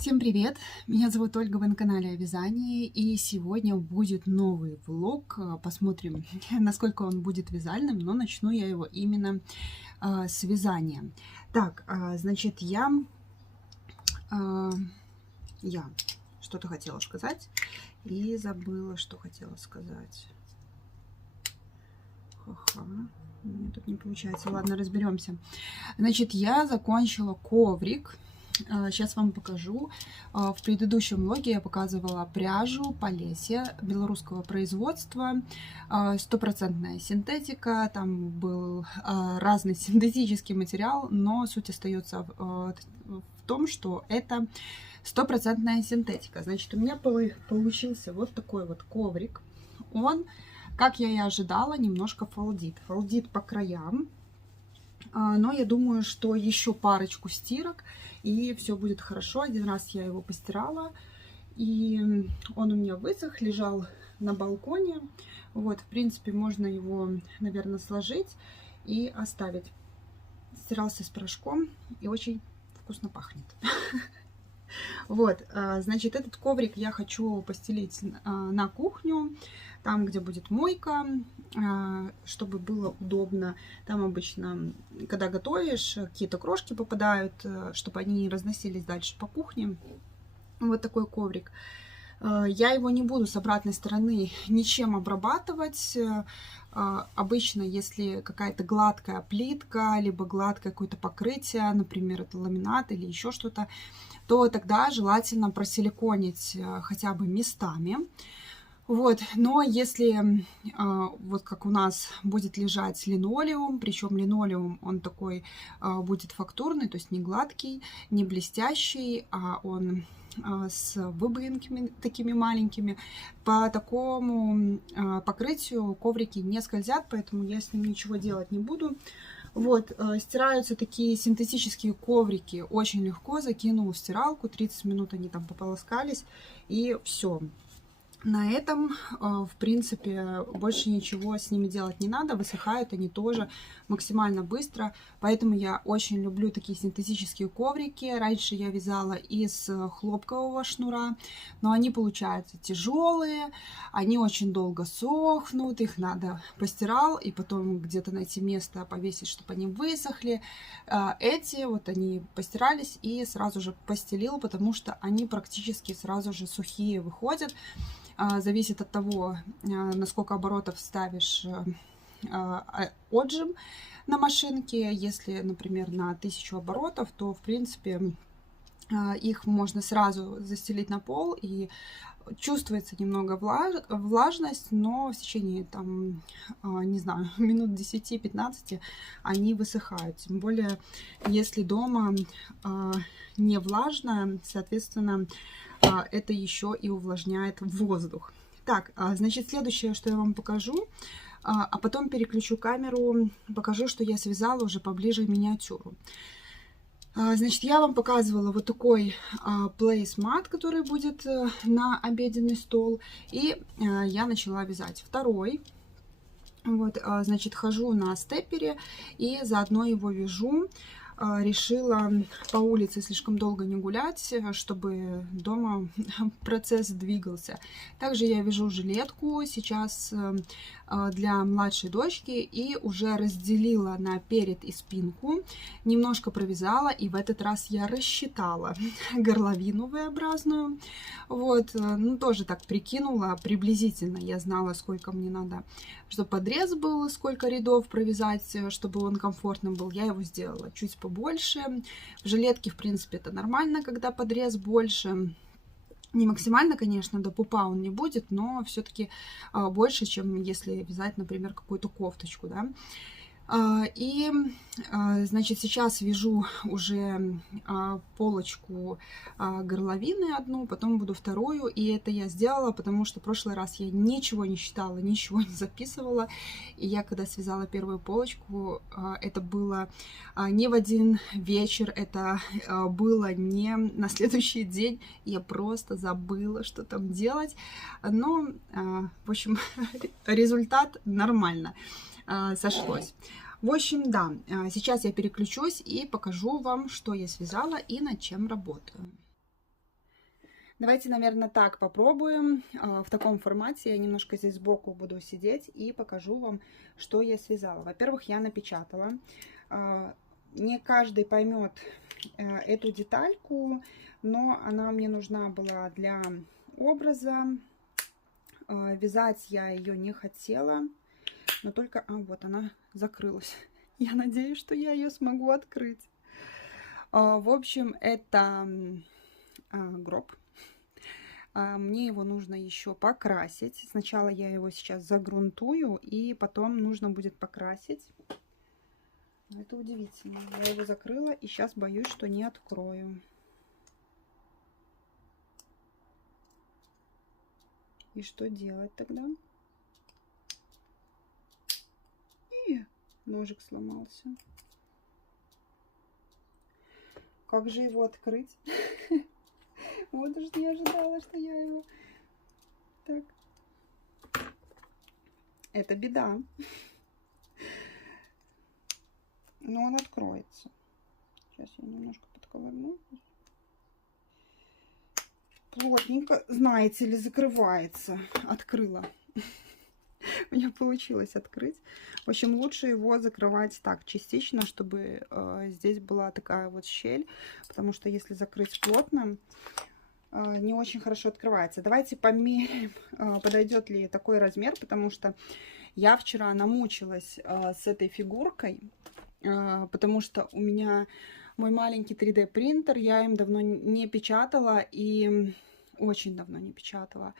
Всем привет! Меня зовут Ольга, вы на канале о вязании, и сегодня будет новый влог. Посмотрим, насколько он будет вязальным, но начну я его именно с вязания. Так, значит, я что-то хотела сказать и забыла, что хотела сказать. Ха-ха. У меня тут не получается. Ладно, разберемся. Значит, я закончила коврик. Сейчас вам покажу. В предыдущем влоге я показывала пряжу Полесье белорусского производства. Стопроцентная синтетика. Там был разный синтетический материал, но суть остается в том, что это стопроцентная синтетика. Значит, у меня получился вот такой вот коврик. Он, как я и ожидала, немножко фалдит. Фалдит по краям. Но я думаю, что еще парочку стирок, и все будет хорошо. Один раз я его постирала, и он у меня высох, лежал на балконе. Вот, в принципе, можно его, наверное, сложить и оставить. Стирался с порошком и очень вкусно пахнет. Вот, значит, этот коврик я хочу постелить на кухню, там, где будет мойка, чтобы было удобно. Там обычно, когда готовишь, какие-то крошки попадают, чтобы они не разносились дальше по кухне. Вот такой коврик. Я его не буду с обратной стороны ничем обрабатывать. Обычно, если какая-то гладкая плитка, либо гладкое какое-то покрытие, например, это ламинат или еще что-то, то тогда желательно просиликонить хотя бы местами. Вот, но если вот как у нас будет лежать линолеум, причем линолеум он такой будет фактурный, то есть не гладкий, не блестящий, а он с выбоинками такими маленькими. По такому покрытию коврики не скользят, поэтому я с ним ничего делать не буду. Вот, стираются такие синтетические коврики очень легко. Закинул в стиралку, 30 минут они там пополоскались, и все. На этом, в принципе, больше ничего с ними делать не надо. Высыхают они тоже максимально быстро. Поэтому я очень люблю такие синтетические коврики. Раньше я вязала из хлопкового шнура, но они получаются тяжелые, они очень долго сохнут, их надо постирал и потом где-то найти место повесить, чтобы они высохли. Эти вот они постирались и сразу же постелил, потому что они практически сразу же сухие выходят. Зависит от того, на сколько оборотов ставишь отжим на машинке. Если, например, на 1000 оборотов, то, в принципе, их можно сразу застелить на пол, и чувствуется немного влажность, но в течение, там, не знаю, минут 10-15 они высыхают. Тем более, если дома не влажно, соответственно, это еще и увлажняет воздух. Так, значит, следующее, что я вам покажу, а потом переключу камеру, покажу, что я связала уже поближе миниатюру. Значит, я вам показывала вот такой плейсмат, который будет на обеденный стол, и я начала вязать второй. Вот, значит, хожу на степпере и заодно его вяжу. Решила по улице слишком долго не гулять, чтобы дома процесс двигался. Также я вяжу жилетку сейчас для младшей дочки и уже разделила на перед и спинку. Немножко провязала, и в этот раз я рассчитала горловину V-образную. Вот, ну тоже так прикинула приблизительно. Я знала, сколько мне надо, чтобы подрез был, сколько рядов провязать, чтобы он комфортным был. Я его сделала чуть побольше. В жилетке, в принципе, это нормально, когда подрез больше. Не максимально, конечно, до пупа он не будет, но все-таки больше, чем если вязать, например, какую-то кофточку, да. И, значит, сейчас вяжу уже полочку горловины одну, потом буду вторую. И это я сделала, потому что в прошлый раз я ничего не считала, ничего не записывала. И я, когда связала первую полочку, это было не в один вечер, это было не на следующий день. Я просто забыла, что там делать. Но, в общем, результат нормально сошлось. В общем, да, сейчас я переключусь и покажу вам, что я связала и над чем работаю. Давайте, наверное, так попробуем. В таком формате я немножко здесь сбоку буду сидеть и покажу вам, что я связала. Во-первых, я напечатала. Не каждый поймет эту детальку, но она мне нужна была для образа. Вязать я ее не хотела, но только... вот она закрылась. Я надеюсь, что я ее смогу открыть. В общем, это гроб. Мне его нужно еще покрасить. Сначала я его сейчас загрунтую, и потом нужно будет покрасить. Это удивительно. Я его закрыла, и сейчас боюсь, что не открою. И что делать тогда? И ножик сломался. Как же его открыть? Вот уж не ожидала, что я его... Так. Это беда. Но он откроется. Сейчас я немножко подковырну. Плотненько, знаете ли, закрывается. Открыла. У меня получилось открыть. В общем, лучше его закрывать так, частично, чтобы здесь была такая вот щель. Потому что если закрыть плотно, не очень хорошо открывается. Давайте померяем, подойдет ли такой размер, потому что я вчера намучилась с этой фигуркой, потому что у меня мой маленький 3D принтер, я им давно не печатала и очень давно не печатала.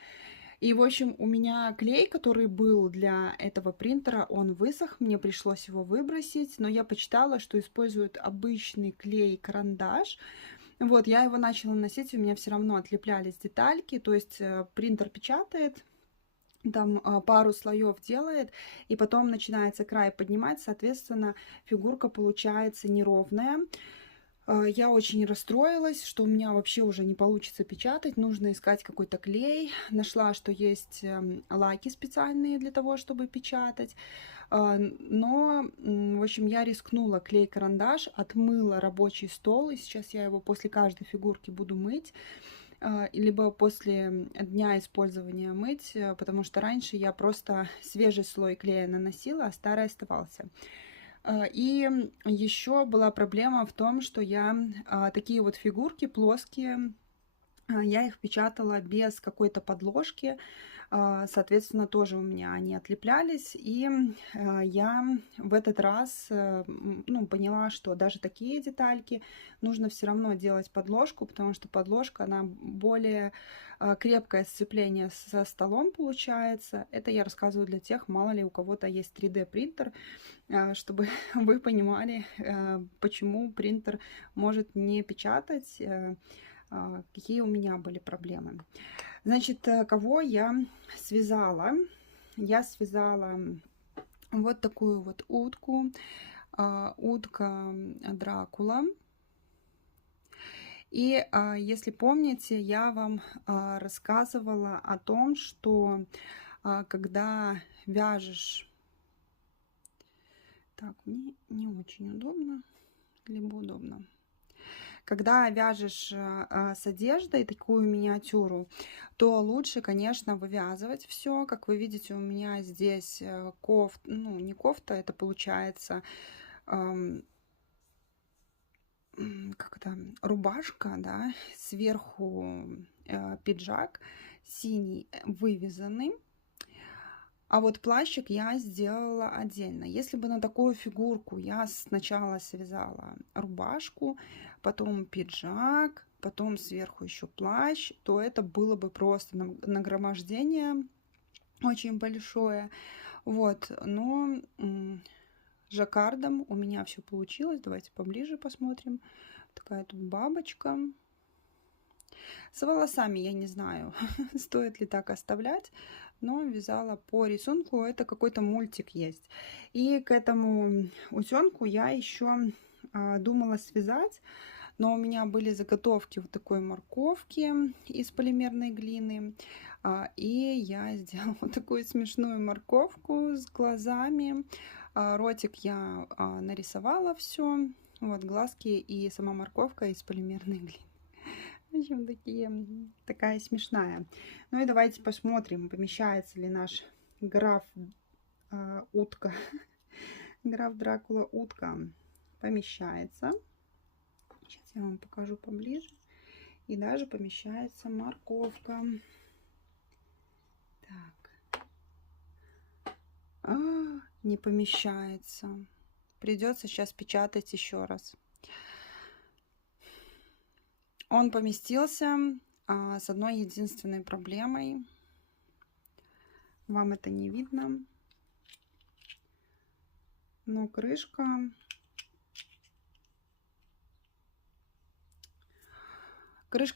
И, в общем, у меня клей, который был для этого принтера, он высох, мне пришлось его выбросить, но я почитала, что используют обычный клей-карандаш. Вот, я его начала носить, у меня все равно отлеплялись детальки, то есть принтер печатает, там пару слоев делает, и потом начинается край поднимать, соответственно, фигурка получается неровная. Я очень расстроилась, что у меня вообще уже не получится печатать, нужно искать какой-то клей. Нашла, что есть лаки специальные для того, чтобы печатать. Но, в общем, я рискнула клей-карандаш, отмыла рабочий стол, и сейчас я его после каждой фигурки буду мыть. Либо после дня использования мыть, потому что раньше я просто свежий слой клея наносила, а старый оставался. И еще была проблема в том, что я такие вот фигурки плоские, я их печатала без какой-то подложки, соответственно, тоже у меня они отлеплялись, и я в этот раз поняла, что даже такие детальки нужно все равно делать подложку, потому что подложка, она более крепкое сцепление со столом получается. Это я рассказываю для тех, мало ли у кого-то есть 3D принтер, чтобы вы понимали, почему принтер может не печатать, какие у меня были проблемы. Значит, кого я связала? Я связала вот такую вот утку. Утка Дракула. И если помните, я вам рассказывала о том, что когда вяжешь... Так, мне не очень удобно, либо удобно. Когда вяжешь с одеждой такую миниатюру, то лучше, конечно, вывязывать все. Как вы видите, у меня здесь кофта, ну не кофта, это получается как-то рубашка, да, сверху пиджак синий вывязанный. А вот плащик я сделала отдельно. Если бы на такую фигурку я сначала связала рубашку, потом пиджак, потом сверху еще плащ, то это было бы просто нагромождение очень большое. Вот, но жаккардом у меня все получилось. Давайте поближе посмотрим. Такая тут бабочка. С волосами я не знаю, стоит ли так оставлять, но вязала по рисунку, это какой-то мультик есть. И к этому утенку я еще думала связать, но у меня были заготовки вот такой морковки из полимерной глины, и я сделала вот такую смешную морковку с глазами. Ротик я нарисовала все, вот глазки и сама морковка из полимерной глины. общем, такая смешная. Ну и давайте посмотрим, помещается ли наш граф утка. Граф Дракула утка помещается. Сейчас я вам покажу поближе. И даже помещается морковка. Так. Не помещается. Придется сейчас печатать еще раз. Он поместился с одной единственной проблемой. Вам это не видно. Но крышка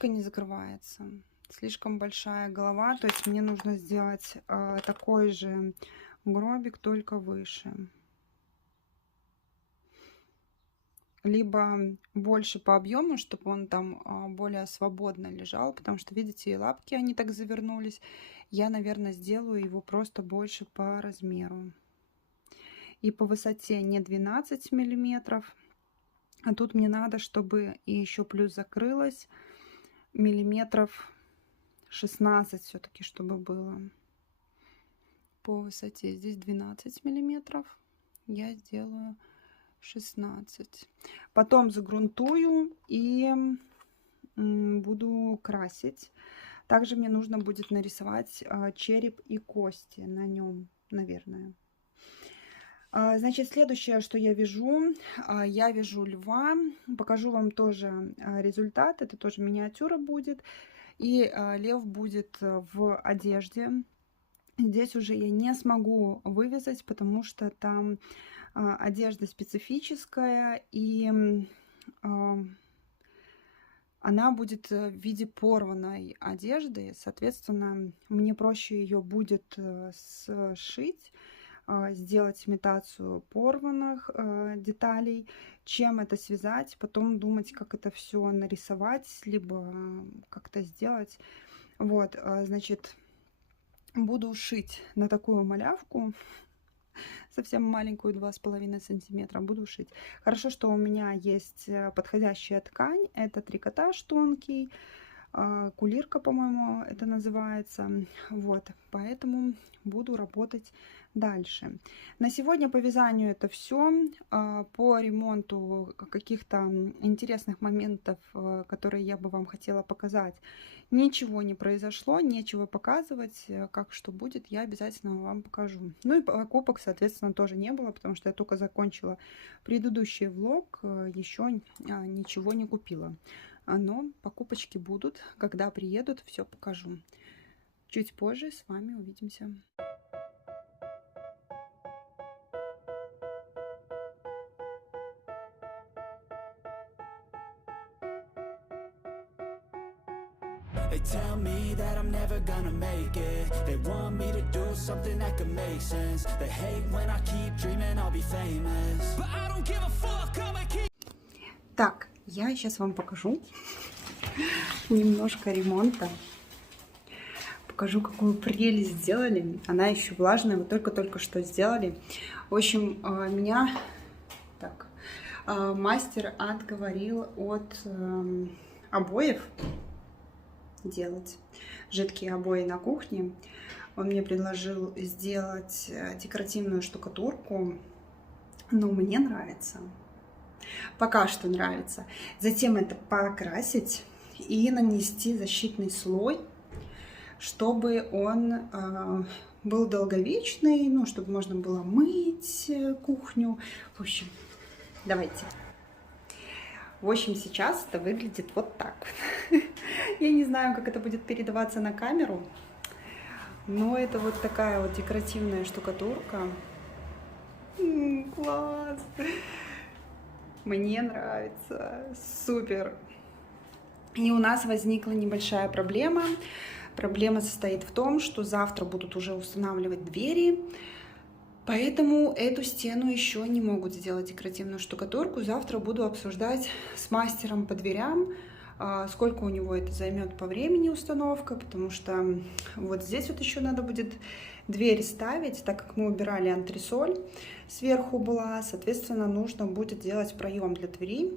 не закрывается. Слишком большая голова. То есть мне нужно сделать такой же гробик, только выше. Либо больше по объему, чтобы он там более свободно лежал, потому что, видите, и лапки, они так завернулись. Я, наверное, сделаю его просто больше по размеру. И по высоте не 12 миллиметров, а тут мне надо, чтобы и еще плюс закрылось миллиметров 16 все-таки, чтобы было. По высоте здесь 12 миллиметров, я сделаю 16. Потом загрунтую и буду красить. Также мне нужно будет нарисовать череп и кости на нем, наверное. Значит, следующее, что я вяжу льва. Покажу вам тоже результат. Это тоже миниатюра будет. И лев будет в одежде. Здесь уже я не смогу вывязать, потому что там одежда специфическая, и она будет в виде порванной одежды. Соответственно, мне проще ее будет сшить, сделать имитацию порванных деталей, чем это связать, потом думать, как это все нарисовать, либо как-то сделать. Вот, значит, буду шить на такую малявку, совсем маленькую, 2,5 сантиметра, буду шить. Хорошо, что у меня есть подходящая ткань, это трикотаж тонкий, кулирка, по-моему, это называется. Вот, поэтому буду работать дальше. На сегодня по вязанию это все. По ремонту каких-то интересных моментов, которые я бы вам хотела показать, ничего не произошло, нечего показывать. Как что будет, я обязательно вам покажу. Ну и покупок, соответственно, тоже не было, потому что я только закончила предыдущий влог, еще ничего не купила. Но покупочки будут, когда приедут, все покажу. Чуть позже с вами увидимся. They tell me that I'm never gonna make it. They want me to do something that could make sense. They hate when I keep dreaming I'll be famous. But I don't give a fuck, I'ma keep. Так, я сейчас вам покажу немножко ремонта. Покажу, какую прелесть сделали. Она еще влажная, мы только что сделали. В общем, меня мастер отговорил от обоев делать жидкие обои на кухне. Он мне предложил сделать декоративную штукатурку, но мне нравится. Пока что нравится. Затем это покрасить и нанести защитный слой, чтобы он был долговечный, ну, чтобы можно было мыть кухню. В общем, давайте. В общем, сейчас это выглядит вот так. Я не знаю, как это будет передаваться на камеру, но это вот такая вот декоративная штукатурка. Класс! Мне нравится. Супер! И у нас возникла небольшая проблема. Проблема состоит в том, что завтра будут уже устанавливать двери, поэтому эту стену еще не могут сделать декоративную штукатурку. Завтра буду обсуждать с мастером по дверям, сколько у него это займет по времени установка, потому что вот здесь вот еще надо будет дверь ставить, так как мы убирали антресоль, сверху была, соответственно, нужно будет делать проем для двери.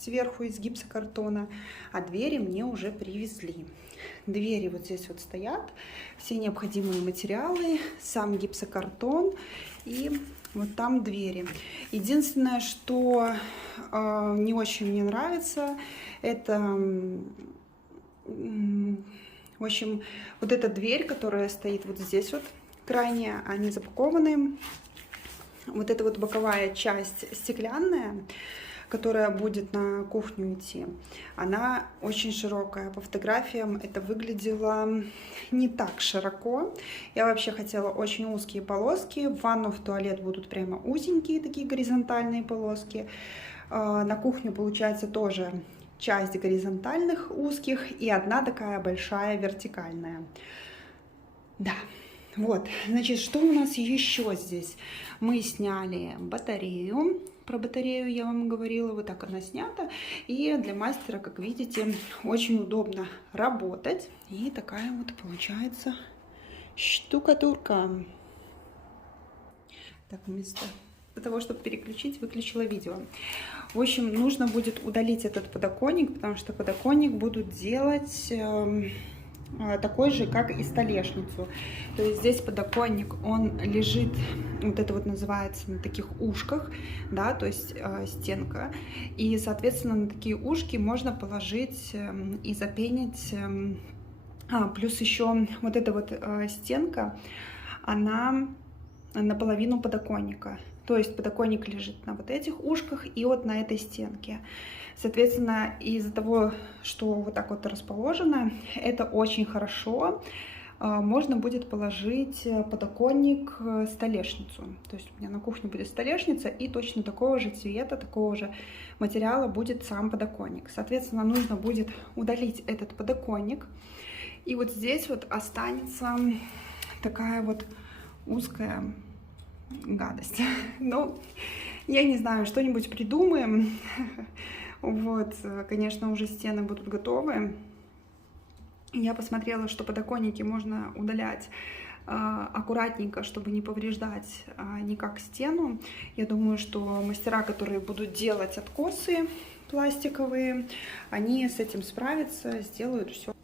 сверху из гипсокартона, а двери мне уже привезли. Двери вот здесь вот стоят, все необходимые материалы, сам гипсокартон и вот там двери. Единственное, что не очень мне нравится, это, в общем, вот эта дверь, которая стоит вот здесь вот, крайняя, они запакованы. Вот эта вот боковая часть стеклянная, которая будет на кухню идти, она очень широкая. По фотографиям это выглядело не так широко. Я вообще хотела очень узкие полоски. В ванну, в туалет будут прямо узенькие такие горизонтальные полоски. На кухню получается тоже часть горизонтальных узких и одна такая большая вертикальная. Да. Вот, значит, что у нас еще здесь? Мы сняли батарею. Про батарею я вам говорила, вот так она снята. И для мастера, как видите, очень удобно работать. И такая вот получается штукатурка. Так, вместо того, чтобы переключить, выключила видео. В общем, нужно будет удалить этот подоконник, потому что подоконник будут делать такой же, как и столешницу. То есть здесь подоконник, он лежит, вот это вот называется, на таких ушках, да, то есть стенка. И, соответственно, на такие ушки можно положить и запенить. Плюс еще вот эта вот стенка, она наполовину подоконника. То есть подоконник лежит на вот этих ушках и вот на этой стенке. Соответственно, из-за того, что вот так вот расположено, это очень хорошо. Можно будет положить подоконник, столешницу. То есть у меня на кухне будет столешница, и точно такого же цвета, такого же материала будет сам подоконник. Соответственно, нужно будет удалить этот подоконник. И вот здесь вот останется такая вот узкая гадость. Ну, я не знаю, что-нибудь придумаем. Вот, конечно, уже стены будут готовы. Я посмотрела, что подоконники можно удалять аккуратненько, чтобы не повреждать никак стену. Я думаю, что мастера, которые будут делать откосы пластиковые, они с этим справятся, сделают все.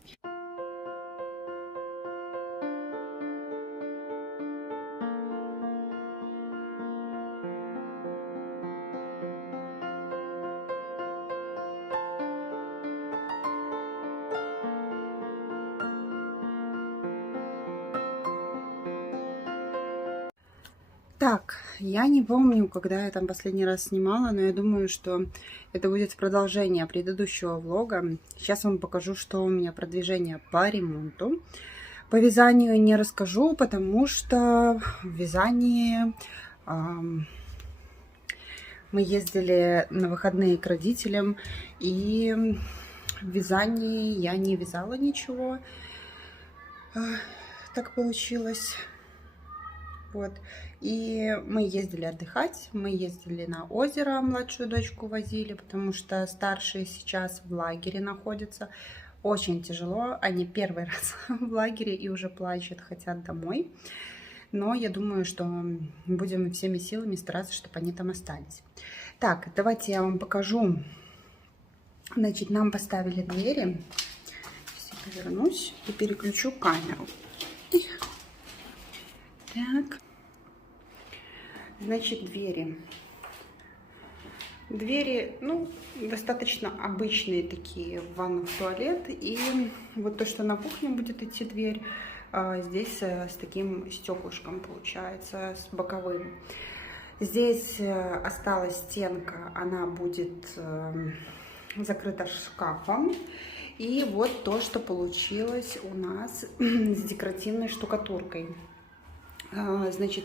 Так, я не помню, когда я там последний раз снимала, но я думаю, что это будет продолжение предыдущего влога. Сейчас вам покажу, что у меня продвижение по ремонту. По вязанию не расскажу, потому что в вязании мы ездили на выходные к родителям, и в вязании я не вязала ничего. Так получилось. Вот. И мы ездили отдыхать, мы ездили на озеро, младшую дочку возили, потому что старшие сейчас в лагере находятся. Очень тяжело, они первый раз в лагере и уже плачут, хотят домой. Но я думаю, что будем всеми силами стараться, чтобы они там остались. Так, давайте я вам покажу. Значит, нам поставили двери. Сейчас я повернусь и переключу камеру. Так. Значит, двери. Двери, ну, достаточно обычные такие, в ванну, в туалет. И вот то, что на кухню будет идти дверь, здесь с таким стеклышком получается, с боковым. Здесь осталась стенка, она будет закрыта шкафом. И вот то, что получилось у нас с декоративной штукатуркой. Значит,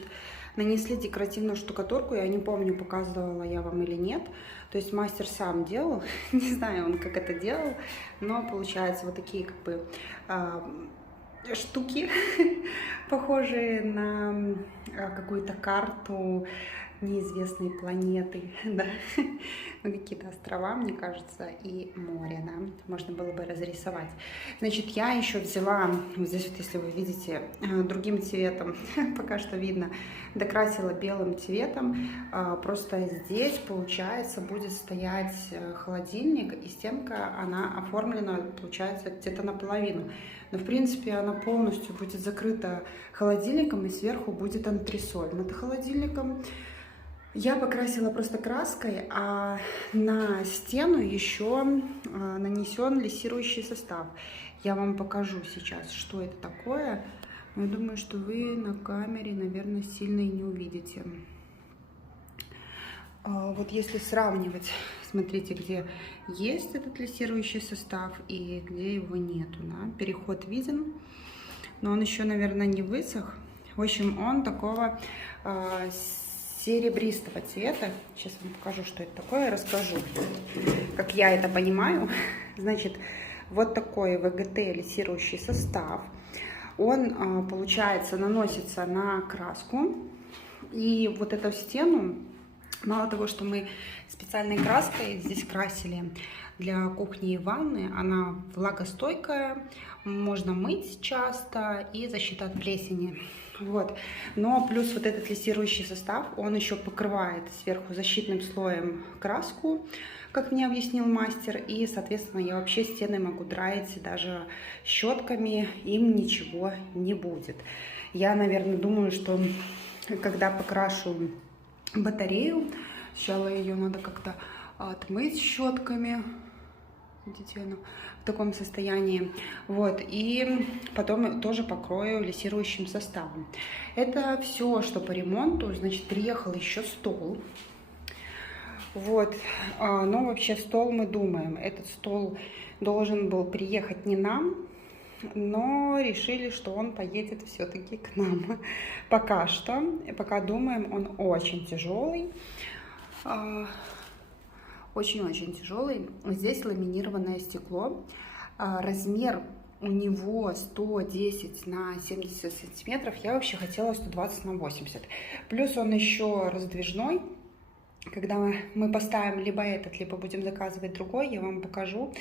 нанесли декоративную штукатурку, я не помню, показывала я вам или нет. То есть мастер сам делал, не знаю, он как это делал, но получается вот такие как бы штуки, похожие на какую-то карту неизвестной планеты, да. Ну, какие-то острова, мне кажется, и море, да, можно было бы разрисовать. Значит, я еще взяла, вот здесь вот, если вы видите, другим цветом, пока что видно, докрасила белым цветом. Просто здесь, получается, будет стоять холодильник, и стенка, она оформлена, получается, где-то наполовину. Но, в принципе, она полностью будет закрыта холодильником, и сверху будет антресоль над холодильником. Я покрасила просто краской, а на стену еще нанесен лессирующий состав. Я вам покажу сейчас, что это такое. Но я думаю, что вы на камере, наверное, сильно и не увидите. Вот если сравнивать, смотрите, где есть этот лессирующий состав и где его нету. Да? Переход виден, но он еще, наверное, не высох. В общем, он такого серебристого цвета. Сейчас вам покажу, что это такое, расскажу, как я это понимаю. Значит, вот такой ВГТ лессирующий состав. Он, получается, наносится на краску. И вот эту стену, мало того, что мы специальной краской здесь красили для кухни и ванны, она влагостойкая, можно мыть часто и защита от плесени. Вот. Но плюс вот этот лессирующий состав, он еще покрывает сверху защитным слоем краску, как мне объяснил мастер, и, соответственно, я вообще стены могу драить даже щетками, им ничего не будет. Я, наверное, думаю, что когда покрашу батарею, сначала ее надо как-то отмыть щетками. Видите, она в таком состоянии. Вот, и потом тоже покрою лессирующим составом. Это все, что по ремонту. Значит, приехал еще стол. Вот, но вообще стол мы думаем. Этот стол должен был приехать не нам, но решили, что он поедет все-таки к нам. Пока что, пока думаем, он очень тяжелый. Очень-очень тяжелый. Здесь ламинированное стекло. Размер у него 110 на 70 сантиметров. Я вообще хотела 120 на 80. Плюс он еще раздвижной. Когда мы поставим либо этот, либо будем заказывать другой, я вам покажу.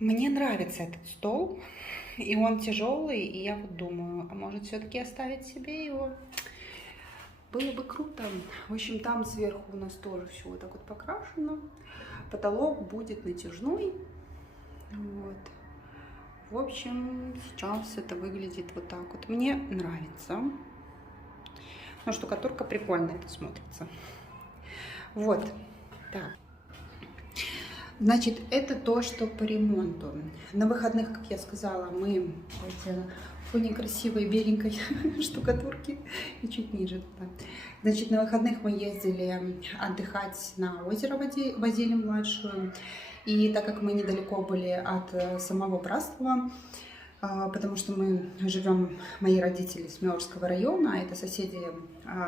Мне нравится этот стол. И он тяжелый. И я вот думаю, а может все-таки оставить себе его? Было бы круто. В общем, там сверху у нас тоже все вот так вот покрашено. Потолок будет натяжной. Вот. В общем, сейчас это выглядит вот так вот. Мне нравится. Но штукатурка прикольно это смотрится. Вот. Так. Значит, это то, что по ремонту. На выходных, как я сказала, мы в фоне красивой беленькой штукатурки и чуть ниже туда. Значит, на выходных мы ездили отдыхать на озеро, возили младшую. И так как мы недалеко были от самого Браслова, потому что мы живем, мои родители, с Мёрского района, а это соседи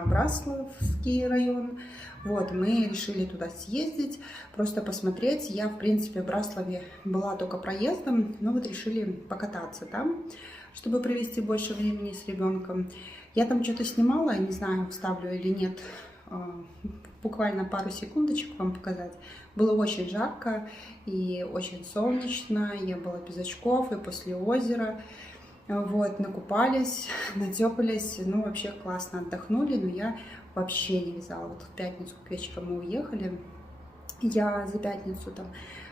Брасловский район. Вот, мы решили туда съездить, просто посмотреть. Я, в принципе, в Браслове была только проездом, но вот решили покататься там, чтобы провести больше времени с ребенком. Я там что-то снимала, не знаю, вставлю или нет, буквально пару секундочек вам показать. Было очень жарко и очень солнечно, я была без очков и после озера. Вот, накупались, натёпались, ну вообще классно отдохнули, но я вообще не вязала. Вот в пятницу к вечеру мы уехали, я за пятницу там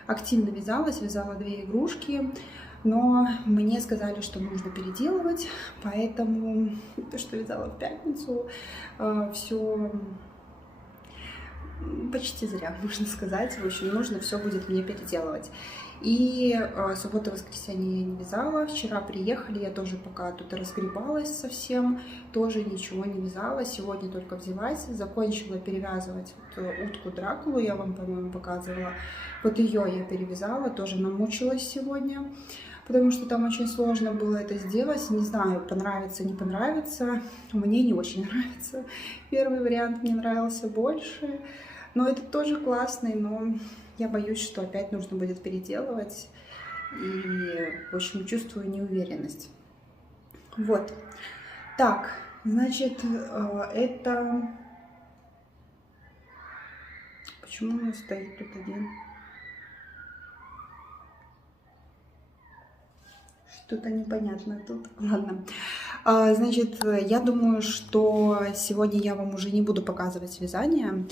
активно вязалась, вязала 2 игрушки, но мне сказали, что нужно переделывать, поэтому то, что вязала в пятницу, все почти зря, можно сказать. В общем, нужно все будет мне переделывать. И субботу и воскресенье я не вязала. Вчера приехали, я тоже пока тут разгребалась совсем, тоже ничего не вязала. Сегодня только взялась, закончила перевязывать вот утку Дракулу, я вам, по-моему, показывала. Вот ее я перевязала, тоже намучилась сегодня, потому что там очень сложно было это сделать. Не знаю, понравится, не понравится. Мне не очень нравится. Первый вариант мне нравился больше. Но это тоже классный, но я боюсь, что опять нужно будет переделывать. И, в общем, чувствую неуверенность. Вот. Так, значит, это Почему он стоит тут один? Что-то непонятно тут. Ладно. Значит, я думаю, что сегодня я вам уже не буду показывать вязание.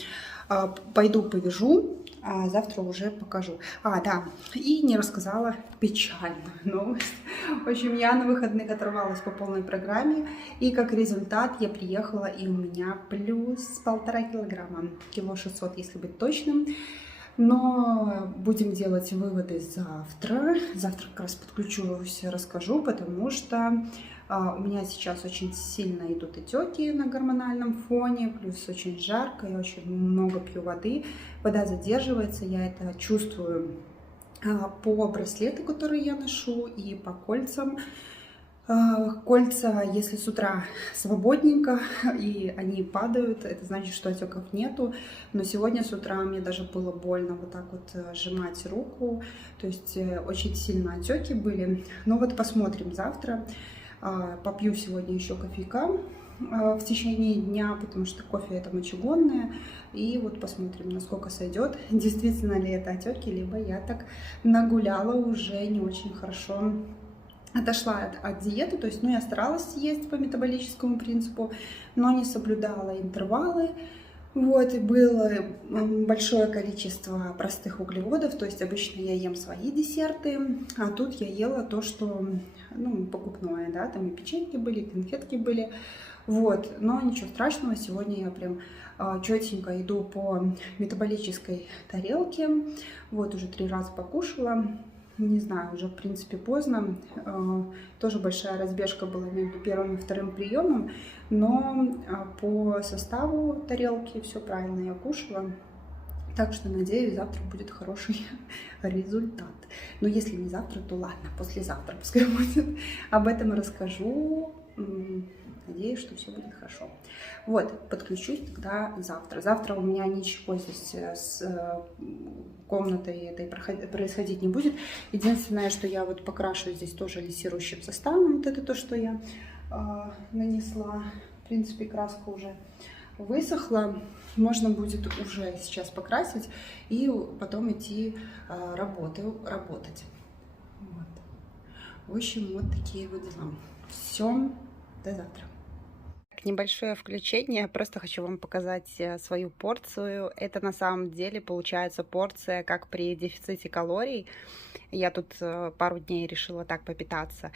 Пойду повяжу, а завтра уже покажу. Да, и не рассказала печальную новость. В общем, я на выходных оторвалась по полной программе, и как результат я приехала, и у меня плюс 1,5 килограмма, кило 600, если быть точным. Но будем делать выводы завтра. Завтра как раз подключусь, расскажу, потому что у меня сейчас очень сильно идут отеки на гормональном фоне, плюс очень жарко, я очень много пью воды, вода задерживается, я это чувствую по браслету, который я ношу, и по кольцам. Кольца, если с утра свободненько и они падают, это значит, что отеков нету. Но сегодня с утра мне даже было больно вот так вот сжимать руку, то есть очень сильно отеки были. Но вот посмотрим завтра. Попью сегодня еще кофейка в течение дня, потому что кофе это мочегонное. И вот посмотрим, насколько сойдет, действительно ли это отеки, либо я так нагуляла уже не очень хорошо. Отошла от диеты, то есть, я старалась есть по метаболическому принципу, но не соблюдала интервалы. Вот, и было большое количество простых углеводов, то есть обычно я ем свои десерты, а тут я ела то, что, покупное, да, там и печеньки были, и конфетки были. Вот, но ничего страшного, сегодня я прям четенько иду по метаболической тарелке. Вот, уже 3 раза покушала. Не знаю, уже в принципе поздно. Тоже большая разбежка была между первым и вторым приемом, но по составу тарелки все правильно я кушала. Так что надеюсь, завтра будет хороший результат. Но если не завтра, то ладно, послезавтра пускай будет. Об этом расскажу. Надеюсь, что все будет хорошо. Вот, подключусь тогда завтра. Завтра у меня ничего здесь с комнатой этой происходить не будет. Единственное, что я вот покрашу здесь тоже лессирующим составом. Вот это то, что я нанесла. В принципе, краска уже высохла. Можно будет уже сейчас покрасить и потом идти работать. Вот. В общем, вот такие вот дела. Все, до завтра. Небольшое включение, просто хочу вам показать свою порцию. Это на самом деле получается порция, как при дефиците калорий. Я тут пару дней решила так попитаться.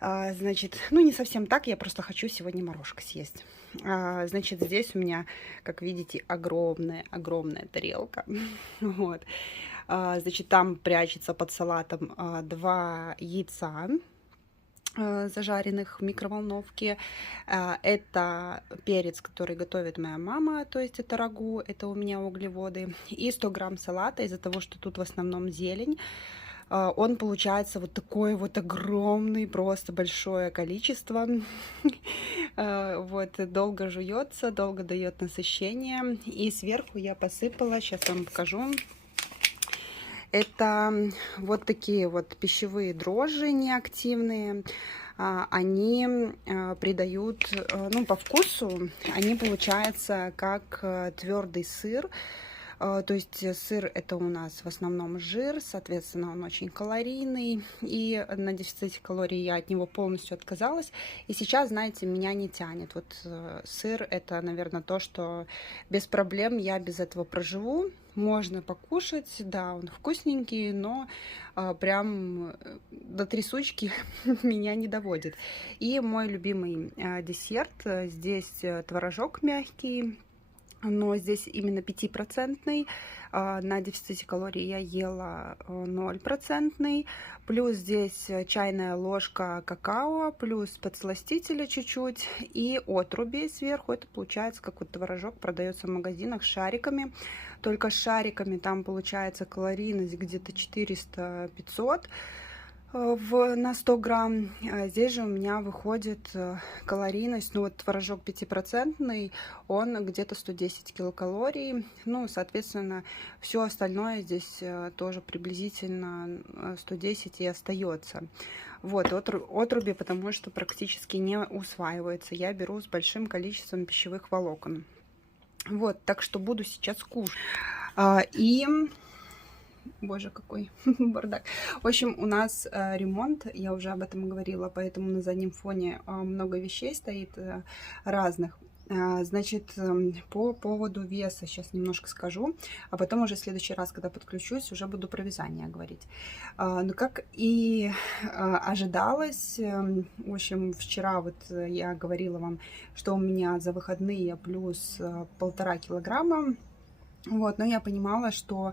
Значит, не совсем так, я просто хочу сегодня морожка съесть. Значит, здесь у меня, как видите, огромная тарелка. Вот. Значит, там прячется под салатом 2 яйца зажаренных в микроволновке. Это перец, который готовит моя мама, то есть это рагу, это у меня углеводы. И 100 грамм салата, из-за того, что тут в основном зелень. Он получается вот такой вот огромный, просто большое количество. Вот, долго жуется, долго дает насыщение. И сверху я посыпала, сейчас вам покажу. Это вот такие вот пищевые дрожжи неактивные. Они придают, по вкусу, они получаются как твердый сыр. То есть сыр это у нас в основном жир, соответственно, он очень калорийный. И на дефиците калорий я от него полностью отказалась. И сейчас, знаете, меня не тянет. Вот сыр это, наверное, то, что без проблем я без этого проживу. Можно покушать, да, он вкусненький, но прям до трясучки меня не доводит. И мой любимый десерт, здесь творожок мягкий, но здесь именно 5%. На дефиците калорий я ела 0%. Плюс здесь чайная ложка какао, плюс подсластителя чуть-чуть и отруби сверху. Это получается, как вот творожок продается в магазинах с шариками. Только с шариками там получается калорийность где-то 400-500 на 100 грамм. Здесь же у меня выходит калорийность, вот творожок 5%, он где-то 110 килокалорий. Соответственно, все остальное здесь тоже приблизительно 110 и остается. Вот, отруби, потому что практически не усваивается. Я беру с большим количеством пищевых волокон. Вот, так что буду сейчас кушать. И... Боже, какой бардак. В общем, у нас ремонт, я уже об этом говорила, поэтому на заднем фоне много вещей стоит разных. Значит, по поводу веса сейчас немножко скажу, а потом уже в следующий раз, когда подключусь, уже буду про вязание говорить. Ну, как и ожидалось, в общем, вчера вот я говорила вам, что у меня за выходные плюс 1,5 килограмма. Вот, но я понимала, что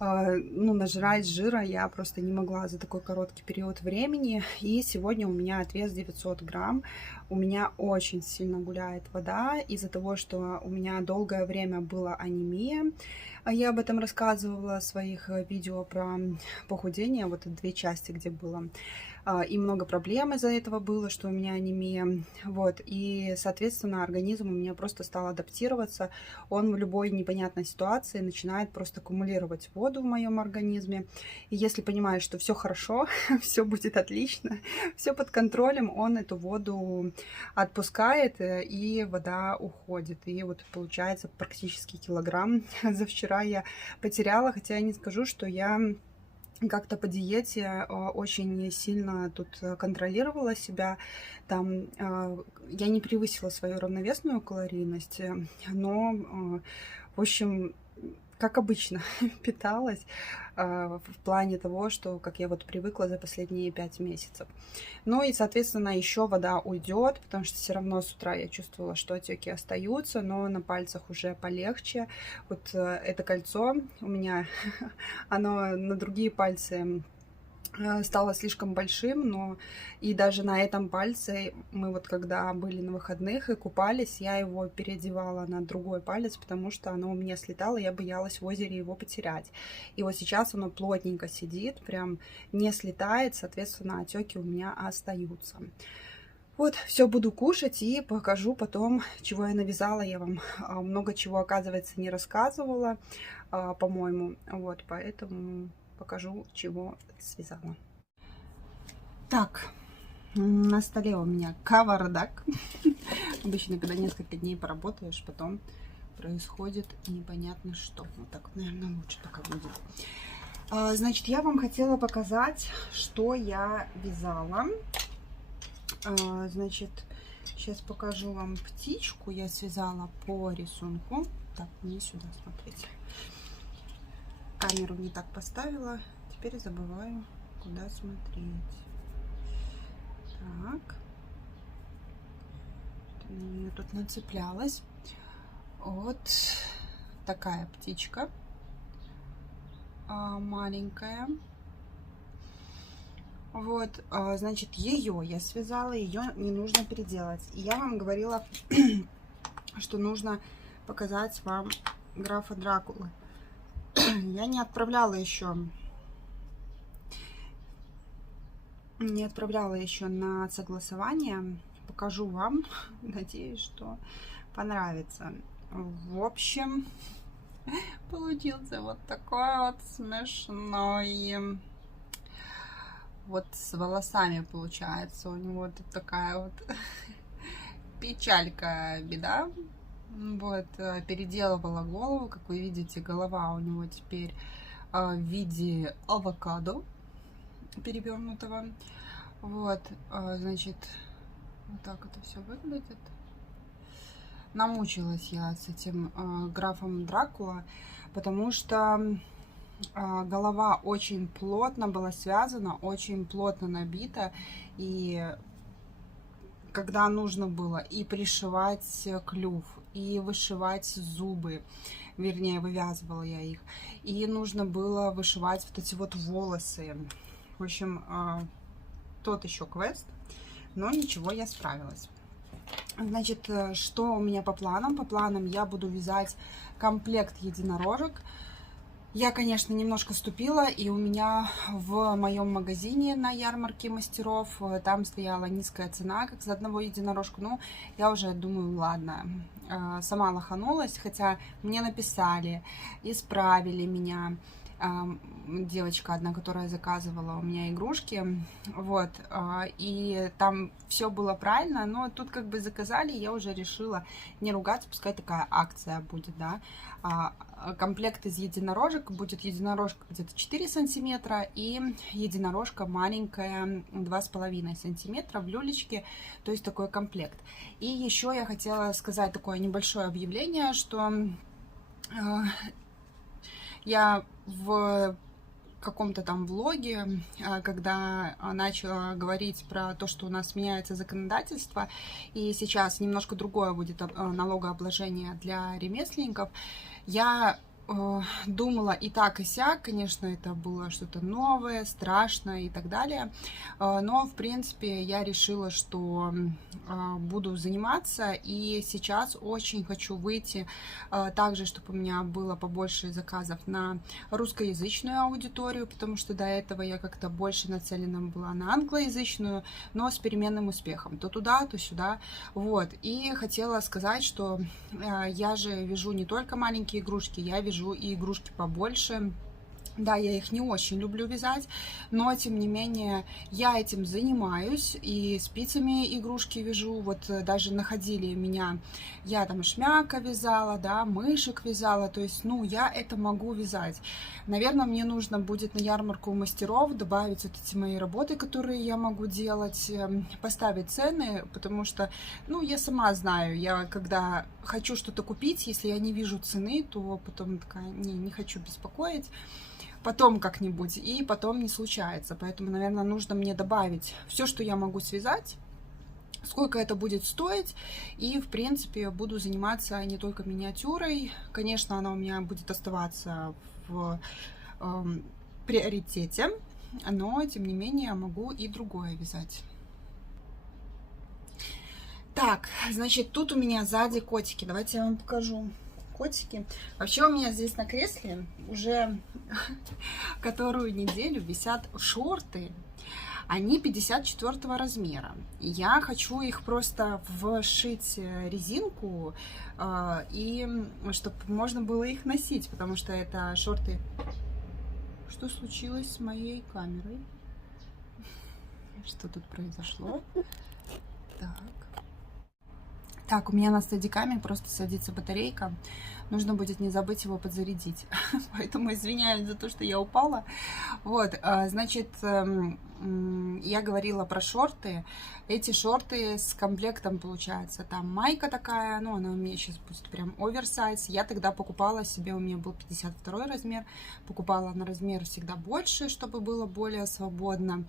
ну, нажрать жира я просто не могла за такой короткий период времени. И сегодня у меня отвес 900 грамм. У меня очень сильно гуляет вода из-за того, что у меня долгое время была анемия. Я об этом рассказывала в своих видео про похудение. Вот 2 части, где было. И много проблем из-за этого было, что у меня анемия. Вот. И, соответственно, организм у меня просто стал адаптироваться. Он в любой непонятной ситуации начинает просто аккумулировать воду в моем организме. И если понимает, что все хорошо, все будет отлично, все под контролем, он эту воду отпускает, и вода уходит. И вот получается практически килограмм за вчера я потеряла. Хотя я не скажу, что я... как-то по диете очень сильно тут контролировала себя. Там я не превысила свою равновесную калорийность, но, в общем, как обычно, питалась в плане того, что как я вот привыкла за последние 5 месяцев. Ну и, соответственно, еще вода уйдет, потому что все равно с утра я чувствовала, что отеки остаются, но на пальцах уже полегче. Вот это кольцо у меня, оно на другие пальцы стало слишком большим, но и даже на этом пальце мы вот когда были на выходных и купались, я его переодевала на другой палец, потому что оно у меня слетало, я боялась в озере его потерять. И вот сейчас оно плотненько сидит, прям не слетает, соответственно, отеки у меня остаются. Вот, все буду кушать и покажу потом, чего я навязала. Я вам много чего, оказывается, не рассказывала, по-моему. Вот, поэтому покажу, чего связала. Так, на столе у меня кавардак. Обычно, когда несколько дней поработаешь, потом происходит непонятно что. Вот так, наверное, лучше пока будет. Значит, я вам хотела показать, что я вязала. Значит, сейчас покажу вам птичку. Я связала по рисунку. Так, не сюда, смотрите. Камеру не так поставила. Теперь забываю, куда смотреть. Так. Я тут нацеплялась. Вот такая птичка. Маленькая. Вот, значит, ее я связала, ее не нужно переделать. И я вам говорила, что нужно показать вам графа Дракулы. Я не отправляла еще на согласование. Покажу вам. Надеюсь, что понравится. В общем, получился вот такой вот смешной. Вот с волосами получается. У него тут такая вот печалька, беда. Вот, переделывала голову. Как вы видите, голова у него теперь в виде авокадо перевернутого. Вот, значит, вот так это все выглядит. Намучилась я с этим графом Дракула, потому что голова очень плотно была связана, очень плотно набита. И когда нужно было и пришивать клюв, и вышивать зубы, вернее, вывязывала я их, и нужно было вышивать вот эти вот волосы. В общем, тот еще квест, но ничего, я справилась. Значит, что у меня по планам? По планам я буду вязать комплект единорожек. Я, конечно, немножко ступила, и у меня в моем магазине на ярмарке мастеров там стояла низкая цена, как за одного единорожку. Ну, я уже думаю, ладно, сама лоханулась, хотя мне написали, исправили меня. девочка одна, которая заказывала у меня игрушки, вот, и там все было правильно, но тут как бы заказали, я уже решила не ругаться, пускай такая акция будет, да. Комплект из единорожек, будет единорожка где-то 4 сантиметра и единорожка маленькая 2,5 сантиметра в люлечке, то есть такой комплект. И еще я хотела сказать такое небольшое объявление, что я в каком-то там влоге, когда начала говорить про то, что у нас меняется законодательство, и сейчас немножко другое будет налогообложение для ремесленников, я думала и так, и сяк, конечно, это было что-то новое, страшное и так далее, но, в принципе, я решила, что буду заниматься, и сейчас очень хочу выйти также, чтобы у меня было побольше заказов на русскоязычную аудиторию, потому что до этого я как-то больше нацелена была на англоязычную, но с переменным успехом, то туда, то сюда, вот, и хотела сказать, что я же вяжу не только маленькие игрушки, я вяжу и игрушки побольше. Да, я их не очень люблю вязать, но, тем не менее, я этим занимаюсь, и спицами игрушки вяжу, вот даже находили меня, я там шмяка вязала, да, мышек вязала, то есть, ну, я это могу вязать. Наверное, мне нужно будет на ярмарку мастеров добавить вот эти мои работы, которые я могу делать, поставить цены, потому что, ну, я сама знаю, я когда хочу что-то купить, если я не вижу цены, то потом такая, не хочу беспокоить, потом как-нибудь, и потом не случается. Поэтому, наверное, нужно мне добавить все, что я могу связать, сколько это будет стоить, и, в принципе, буду заниматься не только миниатюрой. Конечно, она у меня будет оставаться в приоритете, но, тем не менее, могу и другое вязать. Так, значит, тут у меня сзади котики. Давайте я вам покажу. Котики. Вообще у меня здесь на кресле уже которую неделю висят шорты. Они 54 размера. Я хочу их просто вшить резинку, и чтобы можно было их носить, потому что это шорты... Что случилось с моей камерой? Что тут произошло? Так, у меня на стадикаме просто садится батарейка. Нужно будет не забыть его подзарядить. Поэтому извиняюсь за то, что я упала. Вот, значит, я говорила про шорты. Эти шорты с комплектом, получается, там майка такая, ну, она у меня сейчас будет прям оверсайз. Я тогда покупала себе, у меня был 52 размер, покупала на размер всегда больше, чтобы было более свободно.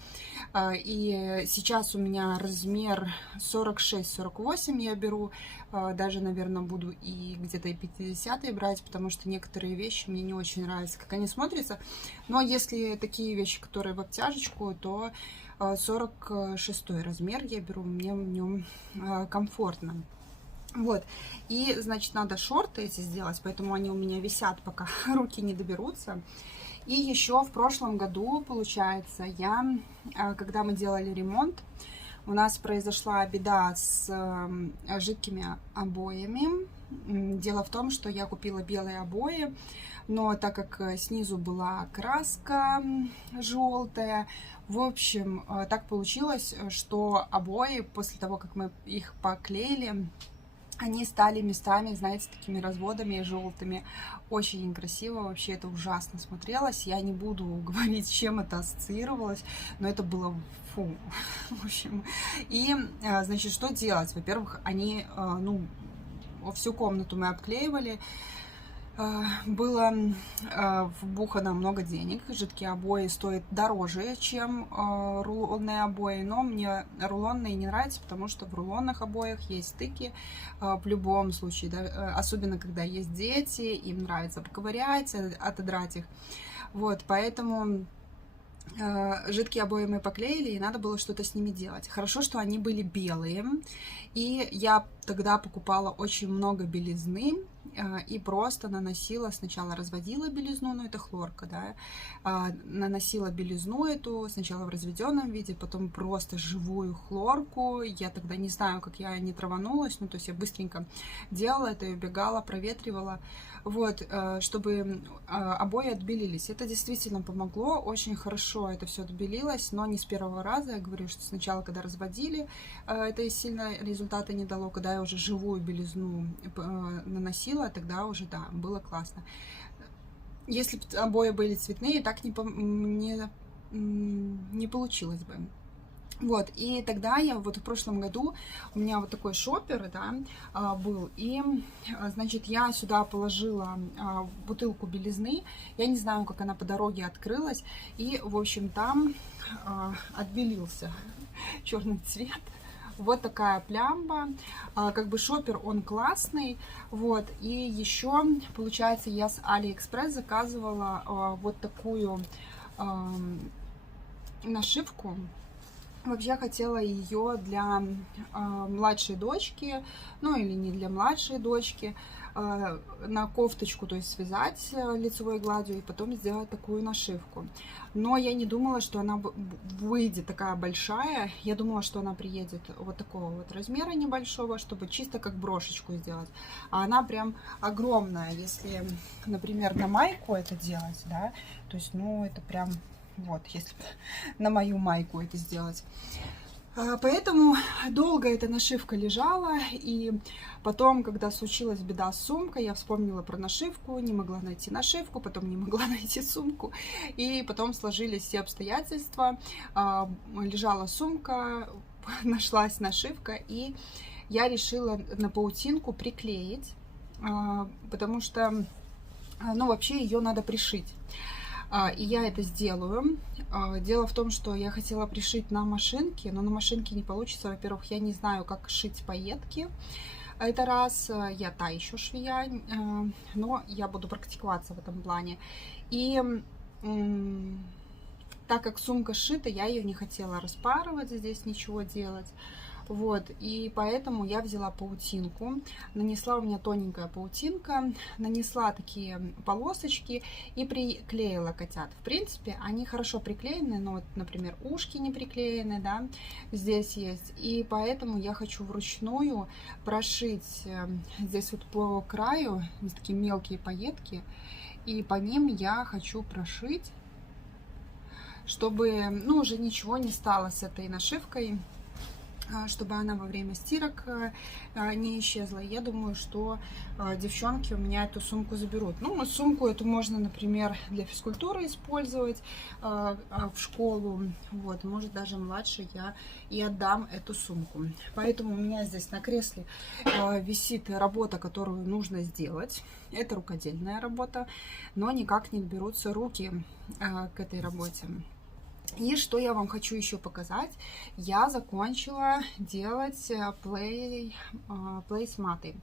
И сейчас у меня размер 46-48 я беру, даже, наверное, буду и где-то и 50 брать, потому что некоторые вещи мне не очень нравятся, как они смотрятся. Но если такие вещи, которые в обтяжечку, то 46 размер я беру, мне в нем комфортно. Вот, и, значит, надо шорты эти сделать, поэтому они у меня висят, пока руки не доберутся. И еще в прошлом году, получается, когда мы делали ремонт, у нас произошла беда с жидкими обоями. Дело в том, что я купила белые обои, но так как снизу была краска желтая, в общем, так получилось, что обои, после того, как мы их поклеили, они стали местами, знаете, такими разводами желтыми. Очень некрасиво, вообще это ужасно смотрелось. Я не буду говорить, с чем это ассоциировалось, но это было фу. В общем, и, значит, что делать? Во-первых, они, ну, всю комнату мы обклеивали. Было вбухано много денег. Жидкие обои стоят дороже, чем рулонные обои, но мне рулонные не нравятся, потому что в рулонных обоях есть стыки в любом случае, да, особенно когда есть дети, им нравится поковырять, отодрать их. Вот, поэтому жидкие обои мы поклеили, и надо было что-то с ними делать. Хорошо, что они были белые, и я тогда покупала очень много белизны, и просто наносила, сначала разводила белизну, но это хлорка, да, наносила белизну эту сначала в разведенном виде, потом просто живую хлорку. Я тогда не знаю, как я не траванулась, ну, то есть я быстренько делала это, убегала, проветривала, вот, чтобы обои отбелились. Это действительно помогло, очень хорошо это все отбелилось, но не с первого раза. Я говорю, что сначала, когда разводили, это сильно результата не дало, когда я уже живую белизну наносила, тогда уже, да, было классно. Если бы обои были цветные, так не получилось бы. Вот, и тогда я вот в прошлом году, у меня вот такой шоппер, да, был, и, значит, я сюда положила бутылку белизны, я не знаю, как она по дороге открылась, и, в общем, там отбелился черный цвет. Вот такая плямба, как бы шоппер, он классный, вот, и еще, получается, я с AliExpress заказывала вот такую нашивку. Вообще я хотела ее для младшей дочки, ну или не для младшей дочки, на кофточку, то есть связать лицевой гладью и потом сделать такую нашивку. Но я не думала, что она выйдет такая большая. Я думала, что она приедет вот такого вот размера небольшого, чтобы чисто как брошечку сделать. А она прям огромная. Если, например, на майку это делать, да, то есть, ну, это прям... Вот, если на мою майку это сделать. Поэтому долго эта нашивка лежала, и потом, когда случилась беда с сумкой, я вспомнила про нашивку, не могла найти нашивку, потом не могла найти сумку, и потом сложились все обстоятельства, лежала сумка, нашлась нашивка, и я решила на паутинку приклеить, потому что, ну, вообще ее надо пришить. И я это сделаю. Дело в том, что я хотела пришить на машинке, но на машинке не получится. Во-первых, я не знаю, как шить пайетки. Это раз, я та еще швея, но я буду практиковаться в этом плане. И так как сумка сшита, я ее не хотела распарывать, здесь ничего делать. Вот, и поэтому я взяла паутинку, нанесла, у меня тоненькая паутинка, нанесла такие полосочки и приклеила котят. В принципе, они хорошо приклеены, но вот, например, ушки не приклеены, да, здесь есть. И поэтому я хочу вручную прошить здесь вот по краю, здесь такие мелкие пайетки, и по ним я хочу прошить, чтобы, ну, уже ничего не стало с этой нашивкой, чтобы она во время стирок не исчезла. Я думаю, что девчонки у меня эту сумку заберут. Ну, сумку эту можно, например, для физкультуры использовать в школу. Вот, может, даже младше я и отдам эту сумку. Поэтому у меня здесь на кресле висит работа, которую нужно сделать. Это рукодельная работа, но никак не берутся руки к этой работе. И что я вам хочу еще показать, я закончила делать плейсматы.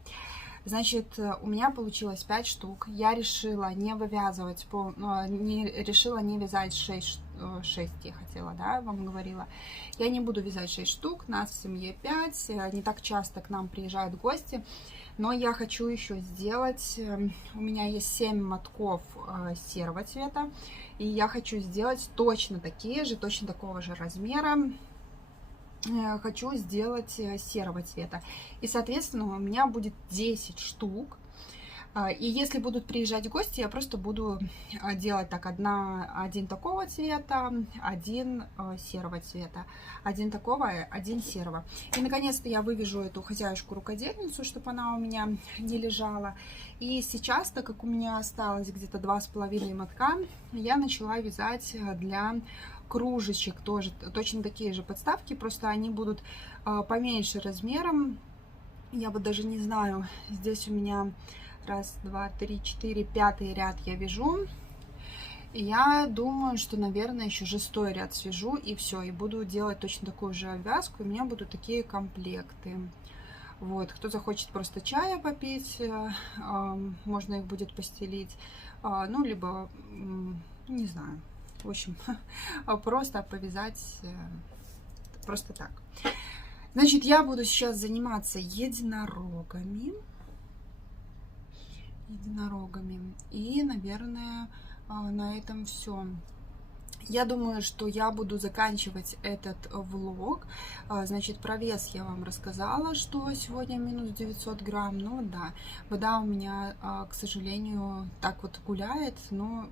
Значит, у меня получилось 5 штук. Я решила не вывязывать, решила не вязать 6, я хотела, да, вам говорила. Я не буду вязать 6 штук, нас в семье 5, не так часто к нам приезжают гости. Но я хочу еще сделать, у меня есть 7 мотков серого цвета, и я хочу сделать точно такие же, точно такого же размера. Хочу сделать серого цвета. И, соответственно, у меня будет 10 штук. И если будут приезжать гости, я просто буду делать так: один такого цвета, один серого цвета, один такого, один серого. И наконец-то я вывяжу эту хозяюшку-рукодельницу, чтобы она у меня не лежала. И сейчас, так как у меня осталось где-то 2,5 мотка, я начала вязать для кружечек тоже, точно такие же подставки, просто они будут поменьше размером. Я вот даже не знаю, здесь у меня 1, 2, 3, 4, 5 ряд я вяжу. И я думаю, что, наверное, еще 6-й ряд свяжу, и все, и буду делать точно такую же обвязку, и у меня будут такие комплекты. Вот, кто захочет просто чая попить, можно их будет постелить, ну, либо, не знаю, в общем, просто повязать просто так. Значит, я буду сейчас заниматься единорогами. единорогами. И, наверное, на этом все. Я думаю, что я буду заканчивать этот влог. Значит, про вес я вам рассказала, что сегодня минус 900 грамм. Ну да, вода у меня, к сожалению, так вот гуляет, но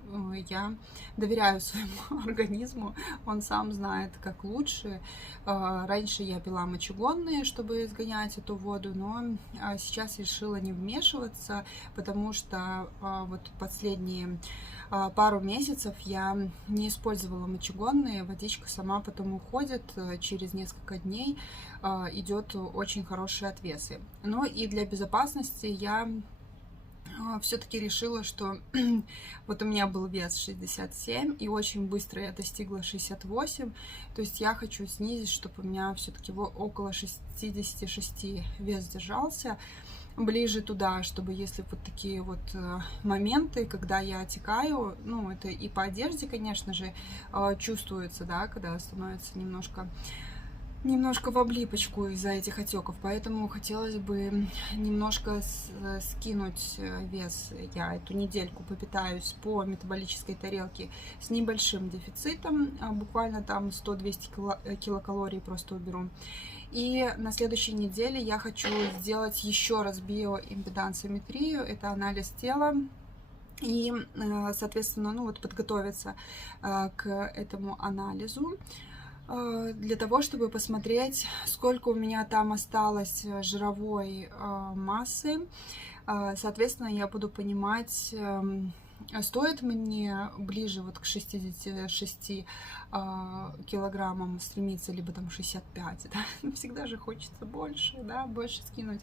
я доверяю своему организму, он сам знает, как лучше. Раньше я пила мочегонные, чтобы изгонять эту воду, но сейчас решила не вмешиваться, потому что вот последние пару месяцев я не использовала мочегонные, водичка сама потом уходит, через несколько дней идет очень хорошие отвесы. Но и для безопасности я все-таки решила, что вот у меня был вес 67, и очень быстро я достигла 68, то есть я хочу снизить, чтобы у меня все-таки около 66 вес держался, ближе туда, чтобы если вот такие вот моменты, когда я отекаю, ну, это и по одежде, конечно же, чувствуется, да, когда становится немножко в облипочку из-за этих отеков, поэтому хотелось бы немножко скинуть вес. Я эту недельку попитаюсь по метаболической тарелке с небольшим дефицитом, буквально там 100-200 килокалорий просто уберу. И на следующей неделе я хочу сделать еще раз биоимпедансометрию, это анализ тела. И, соответственно, ну вот подготовиться к этому анализу, для того, чтобы посмотреть, сколько у меня там осталось жировой массы. Соответственно, я буду понимать, стоит мне ближе вот к 66 килограммам стремиться, либо там 65, да? Всегда же хочется больше, да, больше скинуть.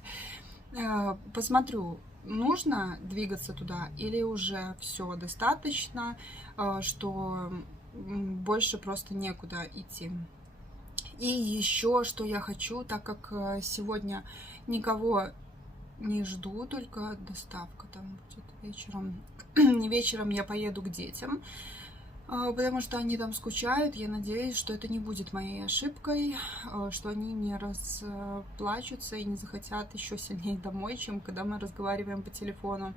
Посмотрю, нужно двигаться туда или уже все достаточно, что больше просто некуда идти. И еще что я хочу, так как сегодня никого не жду, только доставка там будет вечером. Вечером я поеду к детям, потому что они там скучают. Я надеюсь, что это не будет моей ошибкой, что они не расплачутся и не захотят еще сильнее домой, чем когда мы разговариваем по телефону.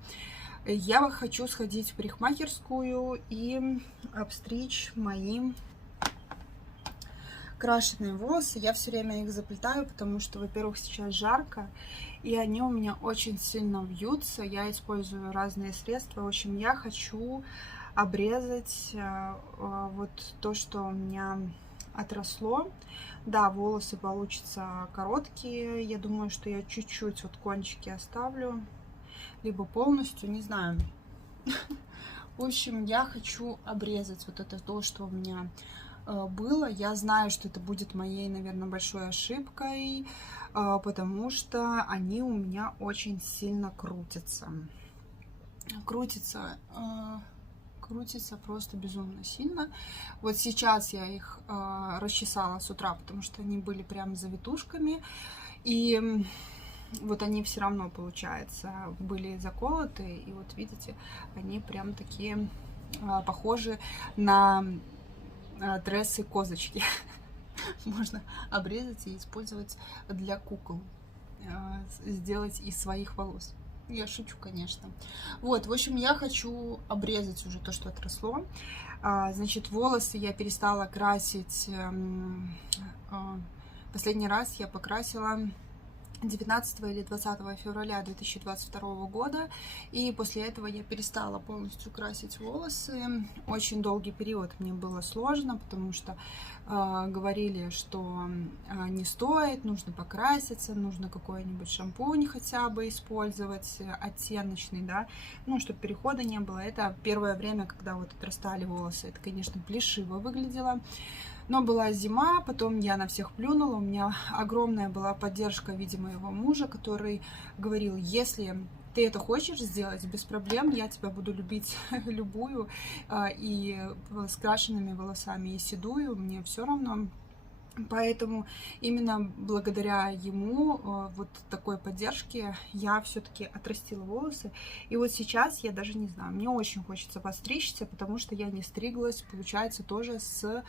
Я хочу сходить в парикмахерскую и обстричь мои крашеные волосы. Я все время их заплетаю, потому что, во-первых, сейчас жарко, и они у меня очень сильно вьются. Я использую разные средства. В общем, я хочу обрезать вот то, что у меня отросло. Да, волосы получатся короткие. Я думаю, что я чуть-чуть вот кончики оставлю, либо полностью, не знаю. В общем, я хочу обрезать вот это то, что у меня было. Я знаю, что это будет моей, наверное, большой ошибкой, потому что они у меня очень сильно крутятся. Крутятся просто безумно сильно. Вот сейчас я их расчесала с утра, потому что они были прям завитушками. И вот они все равно, получается, были заколоты, и вот видите, они прям такие похожи на дрессы-козочки. Можно обрезать и использовать для кукол, сделать из своих волос. Я шучу, конечно. Вот, в общем, я хочу обрезать уже то, что отросло. Значит, волосы я перестала красить. Последний раз я покрасила 19 или 20 февраля 2022 года, и после этого я перестала полностью красить волосы. Очень долгий период мне было сложно, потому что говорили, что не стоит, нужно покраситься, нужно какой-нибудь шампунь хотя бы использовать, оттеночный, да, ну, чтобы перехода не было. Это первое время, когда вот отрастали волосы, это, конечно, плешиво выглядело. Но была зима, потом я на всех плюнула, у меня огромная была поддержка в виде моего мужа, который говорил: если ты это хочешь сделать, без проблем, я тебя буду любить любую, и с крашенными волосами, и седую, мне все равно. Поэтому именно благодаря ему, вот такой поддержке, я все-таки отрастила волосы. И вот сейчас я даже не знаю, мне очень хочется постричься, потому что я не стриглась, получается, тоже с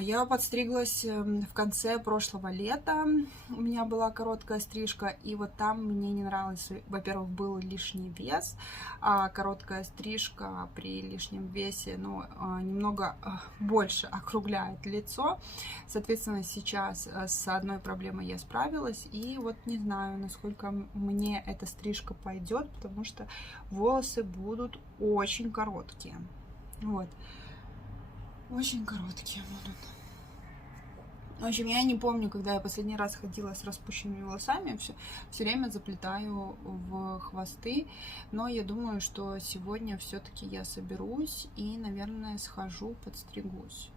Я подстриглась в конце прошлого лета. У меня была короткая стрижка, и вот там мне не нравилось. Во-первых, был лишний вес, а короткая стрижка при лишнем весе, немного больше округляет лицо. Соответственно, сейчас с одной проблемой я справилась, и вот не знаю, насколько мне эта стрижка пойдет, потому что волосы будут очень короткие. Вот. Очень короткие будут. В общем, я не помню, когда я последний раз ходила с распущенными волосами. Все время заплетаю в хвосты. Но я думаю, что сегодня все-таки я соберусь и, наверное, схожу, подстригусь.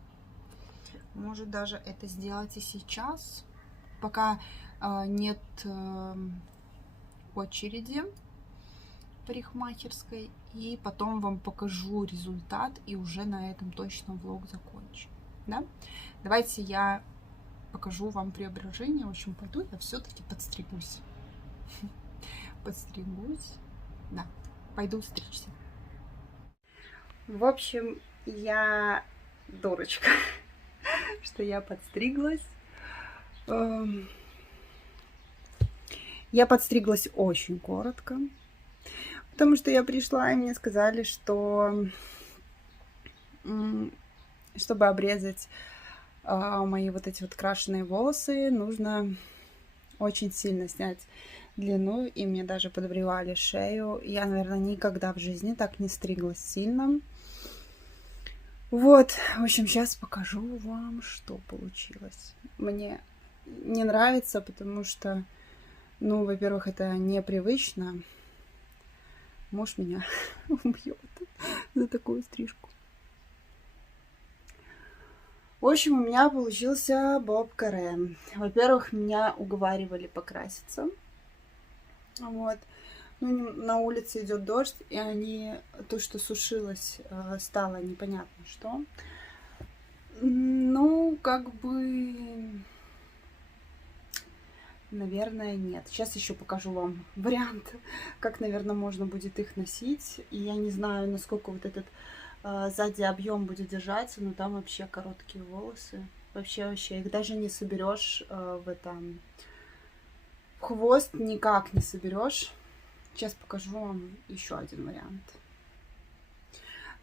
Может даже это сделать и сейчас, пока нет очереди парикмахерской. И потом вам покажу результат, и уже на этом точно влог закончу. Да? Давайте я покажу вам преображение. В общем, пойду я все-таки подстригусь. Подстригусь. Да, пойду стричься. В общем, я дурочка, что я подстриглась. Я подстриглась очень коротко. Потому что я пришла, и мне сказали, что чтобы обрезать мои вот эти вот крашеные волосы, нужно очень сильно снять длину, и мне даже подбривали шею. Я, наверное, никогда в жизни так не стриглась сильно. Вот, в общем, сейчас покажу вам, что получилось. Мне не нравится, потому что, во-первых, это непривычно. Муж меня убьет за такую стрижку. В общем, у меня получился боб каре. Во-первых, меня уговаривали покраситься. Вот. На улице идет дождь, и то, что сушилось, стало непонятно что. Наверное, нет. Сейчас еще покажу вам вариант, как, наверное, можно будет их носить. И я не знаю, насколько вот этот сзади объем будет держаться, но там вообще короткие волосы. Вообще, их даже не соберешь в хвост, никак не соберешь. Сейчас покажу вам еще один вариант.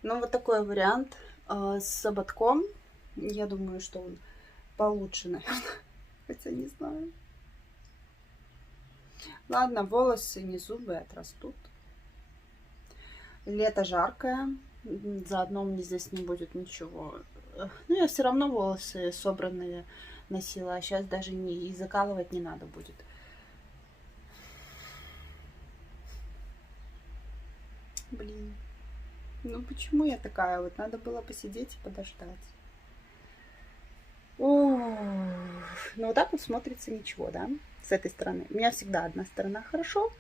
Вот такой вариант с ободком. Я думаю, что он получше, наверное. Хотя не знаю. Ладно, волосы не зубы отрастут. Лето жаркое. Заодно мне здесь не будет ничего. Я все равно волосы собранные носила. А сейчас даже и закалывать не надо будет. Блин. Почему я такая? Вот надо было посидеть и подождать. Вот так вот смотрится ничего, да? С этой стороны. У меня всегда одна сторона хорошо,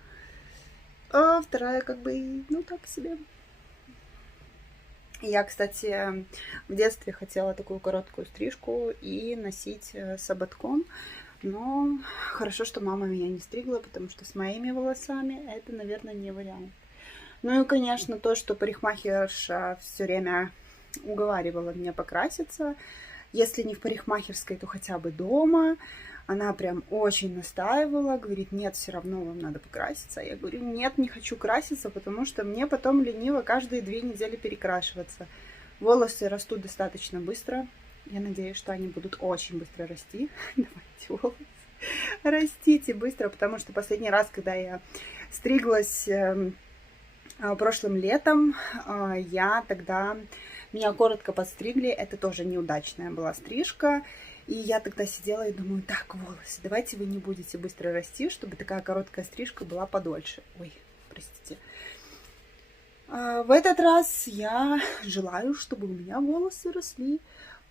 а вторая так себе. Я, кстати, в детстве хотела такую короткую стрижку и носить с ободком. Но хорошо, что мама меня не стригла, потому что с моими волосами это, наверное, не вариант. И, конечно, то, что парикмахерша все время уговаривала меня покраситься. Если не в парикмахерской, то хотя бы дома. Она прям очень настаивала, говорит, нет, все равно вам надо покраситься. Я говорю, нет, не хочу краситься, потому что мне потом лениво каждые 2 недели перекрашиваться. Волосы растут достаточно быстро. Я надеюсь, что они будут очень быстро расти. Давайте волосы. Растите быстро, потому что последний раз, когда я стриглась прошлым летом, меня коротко подстригли. Это тоже неудачная была стрижка. И я тогда сидела и думаю, так, волосы, давайте вы не будете быстро расти, чтобы такая короткая стрижка была подольше. Ой, простите. В этот раз я желаю, чтобы у меня волосы росли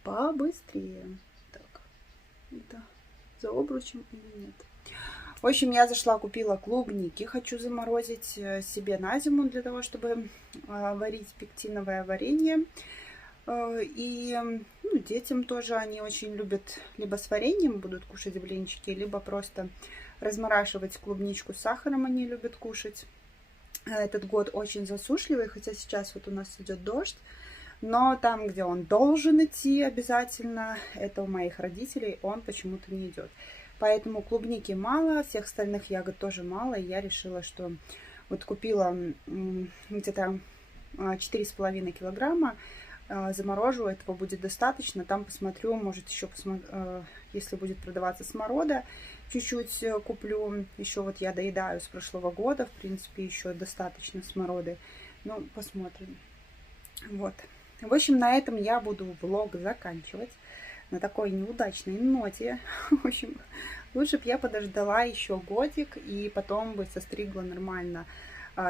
побыстрее. Так, это за обручем или нет? В общем, я зашла, купила клубники. Хочу заморозить себе на зиму для того, чтобы варить пектиновое варенье. И детям тоже они очень любят либо с вареньем будут кушать блинчики, либо просто размораживать клубничку с сахаром они любят кушать. Этот год очень засушливый, хотя сейчас вот у нас идет дождь. Но там, где он должен идти обязательно, это у моих родителей, он почему-то не идет. Поэтому клубники мало, всех остальных ягод тоже мало, и я решила, что вот купила где-то 4,5 килограмма, заморожу, этого будет достаточно. Там посмотрю, может еще если будет продаваться сморода, чуть-чуть куплю. Еще вот я доедаю с прошлого года, в принципе, еще достаточно смороды. Ну, посмотрим. Вот. В общем, на этом я буду влог заканчивать. На такой неудачной ноте. В общем, лучше бы я подождала еще годик и потом бы состригла нормально.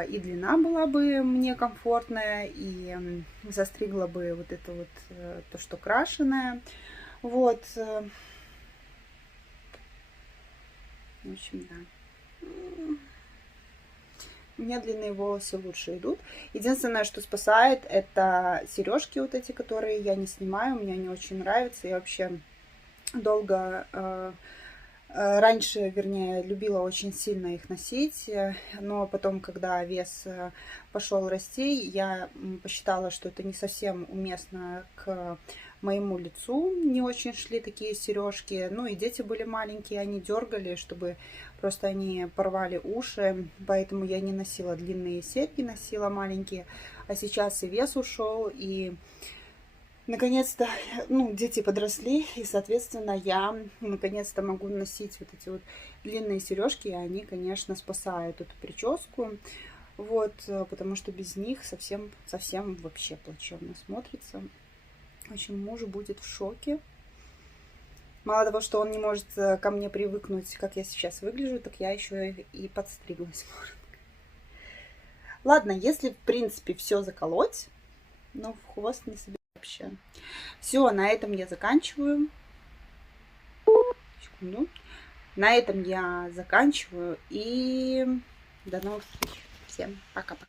И длина была бы мне комфортная, и застригла бы вот это вот, то, что крашеное. Вот. В общем, да. У меня длинные волосы лучше идут. Единственное, что спасает, это сережки вот эти, которые я не снимаю. Мне они очень нравятся. Я вообще долго... Раньше, вернее, любила очень сильно их носить, но потом, когда вес пошел расти, я посчитала, что это не совсем уместно к моему лицу, не очень шли такие сережки. Ну и дети были маленькие, они дергали, чтобы просто они порвали уши, поэтому я не носила длинные серьги, носила маленькие, а сейчас и вес ушел, и... Наконец-то, ну, дети подросли, и, соответственно, я наконец-то могу носить вот эти вот длинные сережки, и они, конечно, спасают эту прическу, вот, потому что без них совсем вообще плачевно смотрится. В общем, муж будет в шоке. Мало того, что он не может ко мне привыкнуть, как я сейчас выгляжу, так я еще и подстриглась. Ладно, если, в принципе, все заколоть, но в хвост не собираюсь. Вообще. Все, на этом я заканчиваю. Секунду. На этом я заканчиваю. И до новых встреч. Всем пока-пока.